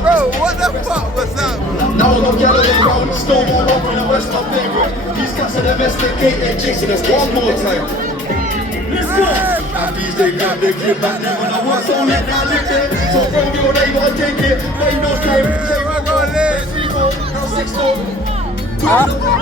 Bro, what the fuck was that? Now I got yellow and brown, snowball up in the west, my favourite. These cats are domesticated, chasing us one more time. Let's go! Happies, they grab their grip back then when I was so lit, now live there. So from your neighbour, take it. They know, take it. 6 4.